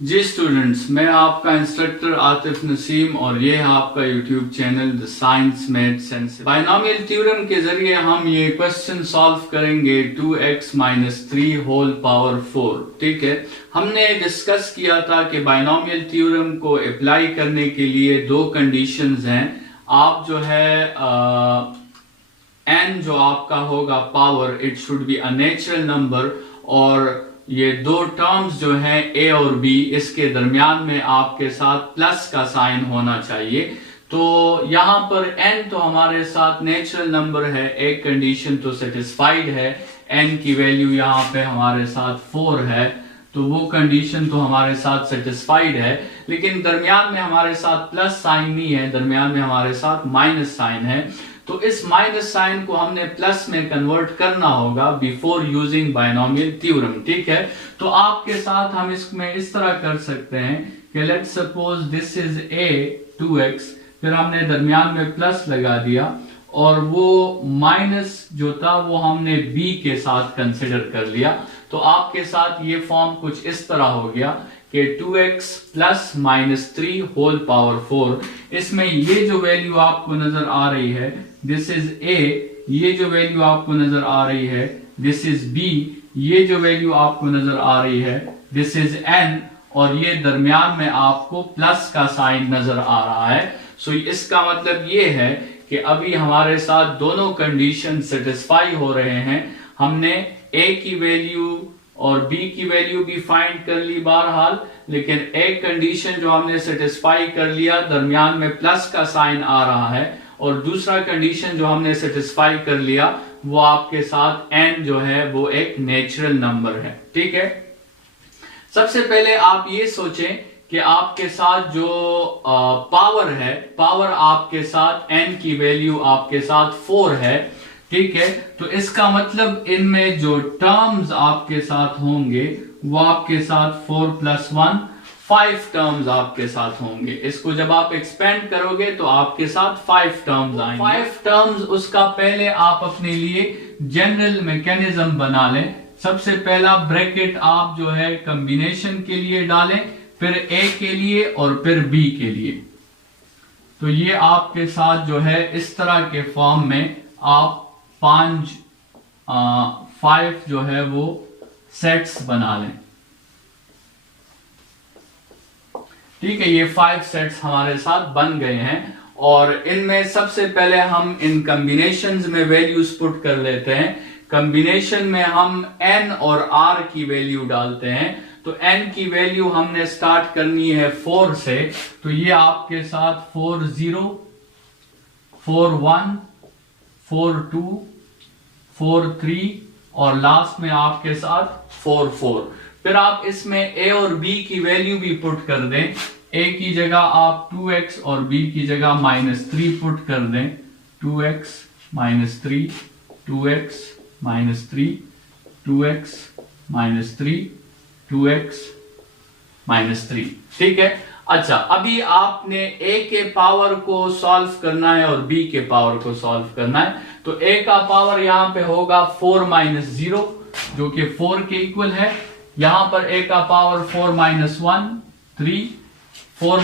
जी students, मैं आपका instructor Atif Naseem और ये है आपका YouTube channel the science maths and binomial theorem के जरिए हम ये क्वेश्चन सॉल्व करेंगे 2x माइनस 3 होल पावर 4। ठीक है, हमने डिस्कस किया था कि बाइनोमियल थ्योरम को अप्लाई करने के लिए दो कंडीशंस हैं। आप जो है n जो आपका होगा power, it should be a natural number, और ये दो टर्म्स जो हैं a और b, इसके दरमियान में आपके साथ प्लस का साइन होना चाहिए। तो यहां पर n तो हमारे साथ नेचुरल नंबर है, एक कंडीशन तो सेटिस्फाइड है, n की वैल्यू यहां पे हमारे साथ 4 है, तो वो कंडीशन तो हमारे साथ सेटिस्फाइड है। लेकिन दरमियान में हमारे साथ प्लस साइन नहीं है, दरमियान में हमारे साथ माइनस साइन है। तो इस माइनस साइन को हमने प्लस में कन्वर्ट करना होगा बिफोर यूजिंग बाइनोमियल थ्योरम। ठीक है, तो आपके साथ हम इसमें इस तरह कर सकते हैं कि let's suppose this is a 2x, फिर हमने दरमियान में प्लस लगा दिया और वो माइनस जो था वो हमने b के साथ कंसिडर कर लिया। तो आपके साथ ये फॉर्म कुछ इस तरह हो गया कि 2x plus minus 3 whole power 4। इसमें ये जो वैल्यू आपको नजर आ रही है दिस इज a, ये जो वैल्यू आपको नजर आ रही है दिस इज b, ये जो वैल्यू आपको नजर आ रही है दिस इज n, और ये दरमियान में आपको प्लस का साइन नजर आ रहा है। सो इसका मतलब ये है कि अभी हमारे साथ दोनों कंडीशन सेटिस्फाई हो रहे हैं। हमने a की वैल्यू और b की वैल्यू भी फाइंड कर ली बहरहाल, लेकिन एक कंडीशन जो हमने सेटिस्फाई कर लिया, दरमियान में प्लस का साइन आ रहा है, और दूसरा कंडीशन जो हमने सेटिस्फाई कर लिया वो आपके साथ n जो है वो एक नेचुरल नंबर है। ठीक है, सबसे पहले आप ये सोचें कि आपके साथ जो पावर है, पावर आपके साथ n की वैल्यू आपके साथ 4 है। ठीक है, तो इसका मतलब इनमें जो टर्म्स आपके साथ होंगे वो आपके साथ 4 प्लस 1 5 टर्म्स आपके साथ होंगे। इसको जब आप एक्सपेंड करोगे तो आपके साथ 5 टर्म्स आएंगे। 5 टर्म्स, उसका पहले आप अपने लिए जनरल मैकेनिज्म बना लें। सबसे पहला ब्रैकेट आप जो है कॉम्बिनेशन के लिए डालें, फिर a के लिए और फिर b के लिए। तो ये आपके साथ जो है इस तरह के फॉर्म में आप 5 जो है वो सेट्स बना लें। ठीक है, ये 5 सेट्स हमारे साथ बन गए हैं, और इनमें सबसे पहले हम इन कॉम्बिनेशंस में वैल्यूज पुट कर लेते हैं। कॉम्बिनेशन में हम n और r की वैल्यू डालते हैं। तो n की वैल्यू हमने स्टार्ट करनी है 4 से, तो ये आपके साथ 4 0 4 1 4 2 4 3 और लास्ट में आपके साथ 4 4। फिर आप इसमें a और b की वैल्यू भी पुट कर दें। a की जगह आप 2x और b की जगह -3 पुट कर दें। 2x -3 2x -3 2x -3 2x -3। ठीक है, अच्छा, अभी आपने a के पावर को सॉल्व करना है और b के पावर को सॉल्व करना है। तो a का पावर यहां पे होगा 4 - 0 जो कि 4 के इक्वल है। यहां पर a का पावर 4 - 1 3 4 -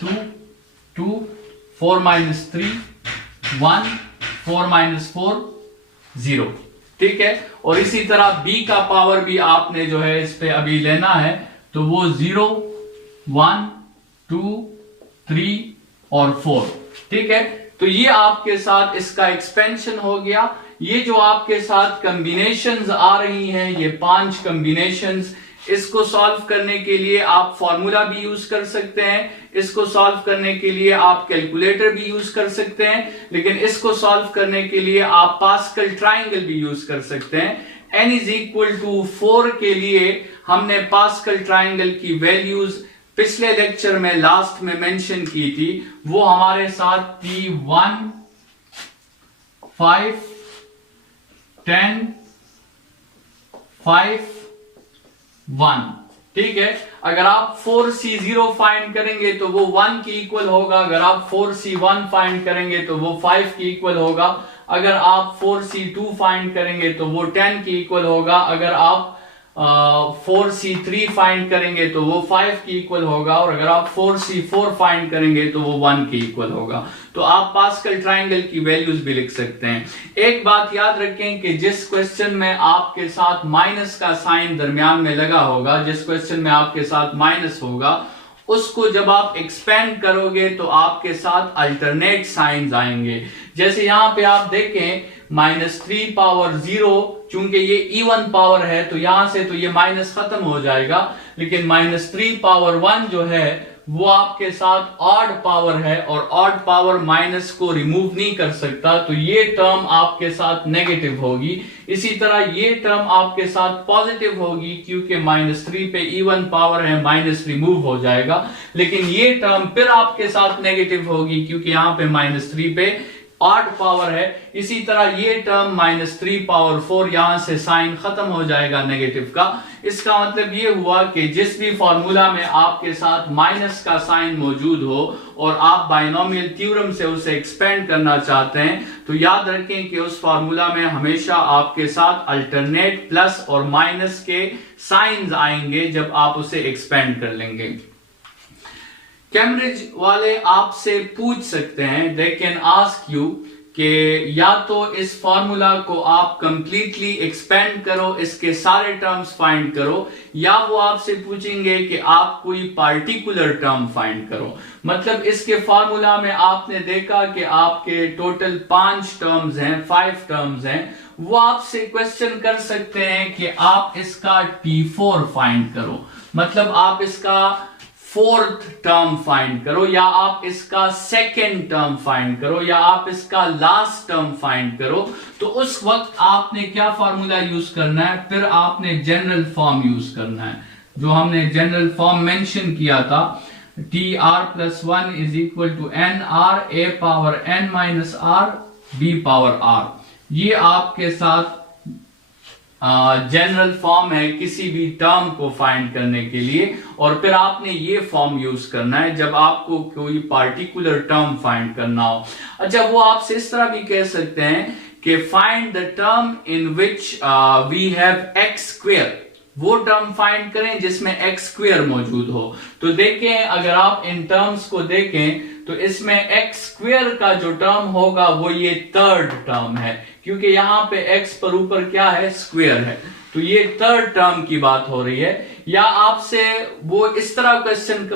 2 2 4 - 3 1 4 - 4 0। ठीक है, और इसी तरह b का पावर भी आपने जो है इस पे अभी लेना है, तो वो 0 1 2 3 और 4। ठीक है, तो ये आपके साथ इसका एक्सपेंशन हो गया। ये जो आपके साथ कॉम्बिनेशंस आ रही हैं, ये 5 कॉम्बिनेशंस, इसको सॉल्व करने के लिए आप फॉर्मूला भी यूज कर सकते हैं, इसको सॉल्व करने के लिए आप कैलकुलेटर भी यूज कर सकते हैं, लेकिन इसको सॉल्व करने के लिए आप पास्कल ट्राइंगल भी यूज कर सकते हैं। n = 4 के लिए हमने पास्कल ट्राइंगल की वैल्यूज पिछले लेक्चर में लास्ट में मेंशन की थी। वो हमारे साथ थी 1 5 10 5 1। ठीक है, अगर आप 4c0 फाइंड करेंगे तो वो 1 की इक्वल होगा, अगर आप 4c1 फाइंड करेंगे तो वो 5 की इक्वल होगा, अगर आप 4c2 फाइंड करेंगे तो वो 10 की इक्वल होगा, अगर आप 4c3 फाइंड करेंगे तो वो 5 के इक्वल होगा, और अगर आप 4c4 फाइंड करेंगे तो वो 1 के इक्वल होगा। तो आप पास्कल ट्राइंगल की वैल्यूज भी लिख सकते हैं। एक बात याद रखें कि जिस क्वेश्चन में आपके साथ माइनस का साइन दरमियान में लगा होगा, जिस क्वेश्चन में आपके साथ माइनस होगा, उसको जब आप एक्सपेंड करोगे तो आपके साथ अल्टरनेट साइंस आएंगे। जैसे यहां पे आप देखें -3 पावर 0, चूंकि ये इवन पावर है तो यहां से तो ये माइनस खत्म हो जाएगा, लेकिन -3 पावर 1 जो है वो आपके साथ ऑड पावर है, और ऑड पावर माइनस को रिमूव नहीं कर सकता, तो ये टर्म आपके साथ नेगेटिव होगी। इसी तरह ये टर्म आपके साथ पॉजिटिव होगी, क्योंकि -3 पे इवन पावर है, माइनस रिमूव हो जाएगा। लेकिन ये टर्म फिर आपके साथ नेगेटिव होगी, क्योंकि यहां पे -3 पे ऑड पावर है। इसी तरह ये टर्म -3 पावर 4, यहां से साइन खत्म हो जाएगा नेगेटिव का। इसका मतलब ये हुआ कि जिस भी फॉर्मूला में आपके साथ माइनस का साइन मौजूद हो और आप बाइनोमियल थ्योरम से उसे एक्सपेंड करना चाहते हैं, तो याद रखें कि उस फॉर्मूला में हमेशा आपके साथ अल्टरनेट प्लस और माइनस के साइंस आएंगे जब आप उसे एक्सपेंड कर लेंगे। कैम्ब्रिज वाले आपसे पूछ सकते हैं, दे कैन आस्क यू कि या तो इस फॉर्मूला को आप कंप्लीटली एक्सपेंड करो, इसके सारे टर्म्स फाइंड करो, या वो आपसे पूछेंगे कि आप कोई पार्टिकुलर टर्म फाइंड करो। मतलब इसके फॉर्मूला में आपने देखा कि आपके टोटल 5 टर्म्स हैं, 5 टर्म्स हैं, वो आपसे क्वेश्चन कर सकते हैं कि आप इसका T4 फाइंड करो, मतलब आप इसका 4th टर्म फाइंड करो, या आप इसका 2nd टर्म फाइंड करो, या आप इसका लास्ट टर्म फाइंड करो। तो उस वक्त आपने क्या फॉर्मूला यूज करना है? फिर आपने जनरल फॉर्म यूज करना है, जो हमने जनरल फॉर्म मेंशन किया था, TR+1 is equal to NR A power N minus R B power R। ये आपके साथ जनरल फॉर्म है किसी भी टर्म को फाइंड करने के लिए, और फिर आपने ये फॉर्म यूज करना है जब आपको कोई पार्टिकुलर टर्म फाइंड करना हो। अच्छा, वो आपसे इस तरह भी कह सकते हैं कि find the term in which we have x square, वो टर्म फाइंड करें जिसमें एक्स स्क्वेयर मौजूद हो। तो देखें, अगर आप इन टर्म्स को देखें तो इसमें एक्स स्क्वेयर का जो टर्म होगा वो ये 3rd टर्म है, क्योंकि यहां पे एक्स पर ऊपर क्या है? स्क्वेयर है, तो ये 3rd टर्म की बात हो रही है। या आपसे वो इस तरह क्वेश्चन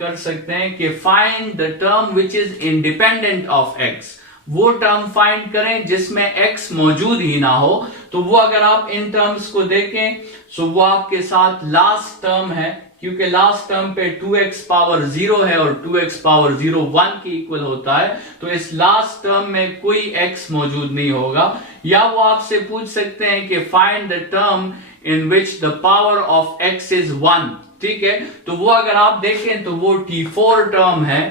कर सकते हैं कि find the term which is independent of x, वो टर्म फाइंड करें जिसमें एक्स मौजूद ही ना हो। तो वो अगर आप इन टर्म्स को देखें तो वो आपके साथ लास्ट टर्म है, क्योंकि लास्ट टर्म पे 2x पावर 0 है और 2x पावर 0 1 के इक्वल होता है, तो इस लास्ट टर्म में कोई x मौजूद नहीं होगा। या वो आपसे पूछ सकते हैं कि find the term in which the power of x is 1, ठीक है? तो वो अगर आप देखें तो वो T4 टर्म है,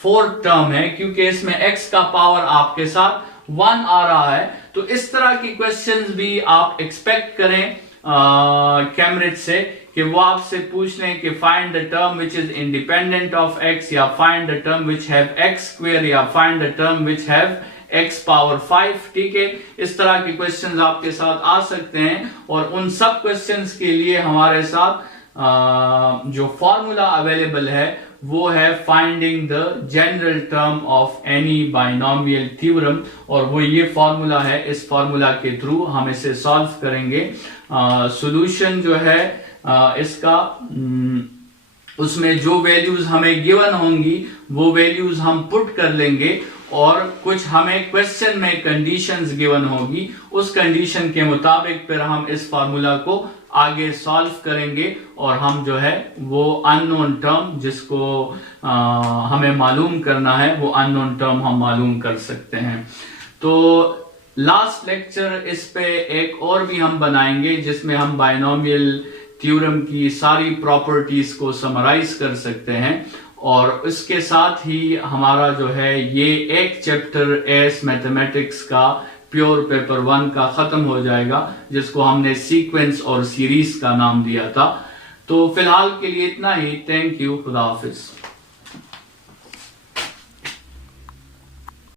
4th टर्म है, क्योंकि इसमें x का पावर आपके साथ 1 आ रहा है। तो इस तरह की क्वेश्चंस भी आप एक्सपेक्ट करें कैम्ब्रिज से, कि वो आपसे पूछ लें कि find the term which is independent of x, या find the term which have x square, या find the term which have x power 5, ठीक है? इस तरह के क्वेश्चंस आपके साथ आ सकते हैं, और उन सब क्वेश्चंस के लिए हमारे साथ जो फॉर्मूला अवेलेबल है वो है finding the general term of any binomial theorem, और वो ये फॉर्मूला है। इस फॉर्मूला के थ्रू हम इसे सॉल्व करेंगे। सॉल्यूशन जो है इसका, उसमें जो वैल्यूज हमें गिवन होंगी वो वैल्यूज हम पुट कर लेंगे, और कुछ हमें क्वेश्चन में कंडीशंस गिवन होगी, उस कंडीशन के मुताबिक फिर हम इस फार्मूला को आगे सॉल्व करेंगे, और हम जो है वो अननोन टर्म जिसको हमें मालूम करना है, वो अननोन टर्म हम मालूम कर सकते हैं। तो लास्ट लेक्चर इस पे एक और भी हम बनाएंगे जिसमें हम बाइनोमियल थ्योरम की सारी प्रॉपर्टीज को समराइज कर सकते हैं, और इसके साथ ही हमारा जो है ये एक चैप्टर एस मैथमेटिक्स का प्योर पेपर 1 का खत्म हो जाएगा, जिसको हमने सीक्वेंस और सीरीज का नाम दिया था। तो फिलहाल के लिए इतना ही। थैंक यू, खुदा हाफिज।